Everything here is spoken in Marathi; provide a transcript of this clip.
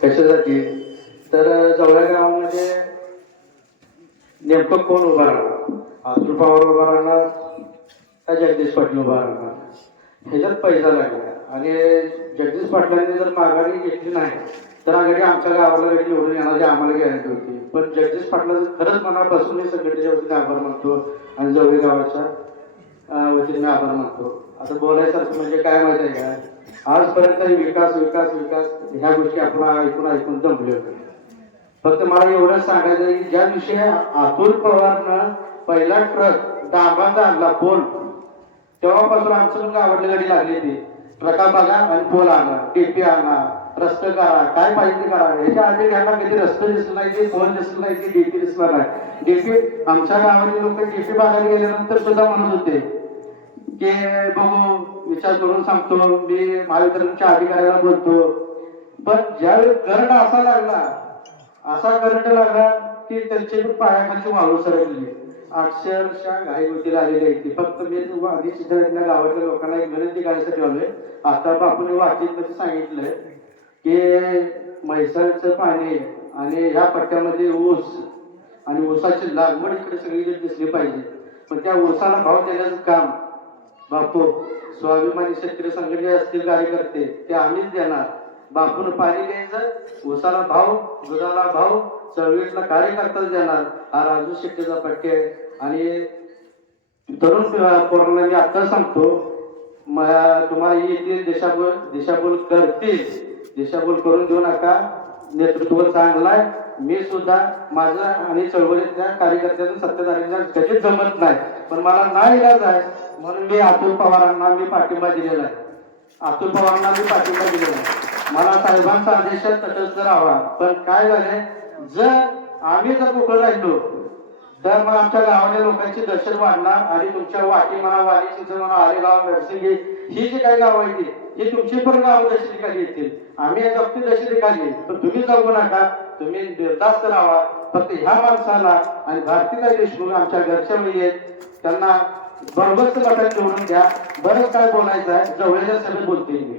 कशासाठी? तर जवळ गावामध्ये नेमकं कोण उभा राहणार? अतुल पवार उभा राहणार का जगदीश पाटील उभा राहणार? ह्याच्यात पैसा लागला आणि जगदीश पाटलांनी जर माघारी घेतली नाही तर आघाडी आमच्या गावाला गडी निवडून येण्याची आम्हाला गॅरंटी होती. पण जगदीश पाटलाचं खरंच मनापासून मी संघटनेच्या वतीने आभार मानतो आणि जवळ गावाच्या वतीने मी आभार मानतो. आता बोलायसारखं म्हणजे काय माहिती आहे का? आजपर्यंत विकास विकास विकास ह्या गोष्टी आपण ऐकून ऐकून जमले होते. फक्त मला एवढंच सांगायचं की ज्या दिवशी अतुल पवारनं पहिला ट्रक डांबाचा आणला पोल तेव्हापासून आमचं पण गावातली गाडी लागली ती ट्रका बघा आणि पोल आणा टेपी आणा रस्ते करा काय पाहिजे ते करा. ह्याच्या आधी त्यांना कधी रस्ते दिसलं नाही ते पोल दिसलं नाही की डीपी दिसला नाही डीपी आमच्या गावातील लोक डीपी बघायला गेल्यानंतर सुद्धा म्हणत होते की बघू विचार करून सांगतो मी महावितरणच्या अधिकाऱ्याला बोलतो पण ज्यावेळी करंट असा लागला असा करंट लागला की त्यांचे पण पायाखालची वाळू सरकली. अक्षरशः घाई गोष्टीला आलेली आहे ती. फक्त मी आधी सिद्धार्थल्या गावातल्या लोकांना एक विनंती करायसाठी आलोय. आता बापूने वाटीमध्ये सांगितलंय की म्हैसाळचं पाणी आणि ह्या पट्ट्यामध्ये ऊस आणि ऊसाची लागवड इकडे सगळी दिसली पाहिजे. पण त्या ऊसाला भाव देण्याचं काम बापू स्वाभिमानी शेतकरी संघटने असतील कार्यकर्ते ते आम्हीच देणार. बापून पाणी द्यायचं उसाला भाव दुधाला भाव चळवळीतला कार्यकर्ताच देणार. हा राजू शेट्टीचा पट्टे आहे. आणि तरुण पोरांना मी आता सांगतो म- तुम्हाला येथील दिशाभूल दिशाभूल करतील. दिशाभूल करून देऊ नका. नेतृत्व चांगला आहे. मी सुद्धा माझ्या आणि चळवळीतल्या कार्यकर्त्यांचं सत्ताधाऱ्यांच्या कधीच जमत नाही. पण मला ना इलाज आहे. म्हणून मी अतुल पवारांना मी पाठिंबा दिलेला आहे. अतुल पवारांना मी पाठिंबा दिलेला आहे. मला साहेबांचा आदेश तटस्थ राहावा पण काय झाले जर आम्ही जर उभं राहिलो तर मग आमच्या गावाच्या लोकांची दर्शन वाढणार आणि तुमच्या वाटी म्हणा वाली सिंचन म्हणा आलेगाव नरसिंगी ही जी काही गावं आहेत ही तुमची पण गावं दर्शनिकाली येतील. आम्ही या जप्ती दर्शनिकाली आहे. पण तुम्ही जाऊ नका. तुम्ही निर्धास्त राहा फक्त ह्या माणसाला आणि भारतीय देशमुख आमच्या घरच्या मुली आहेत त्यांना बरोबरच बटन निवडून द्या. बरंच काय बोलायचं आहे जवळच्या सगळे बोलते मी.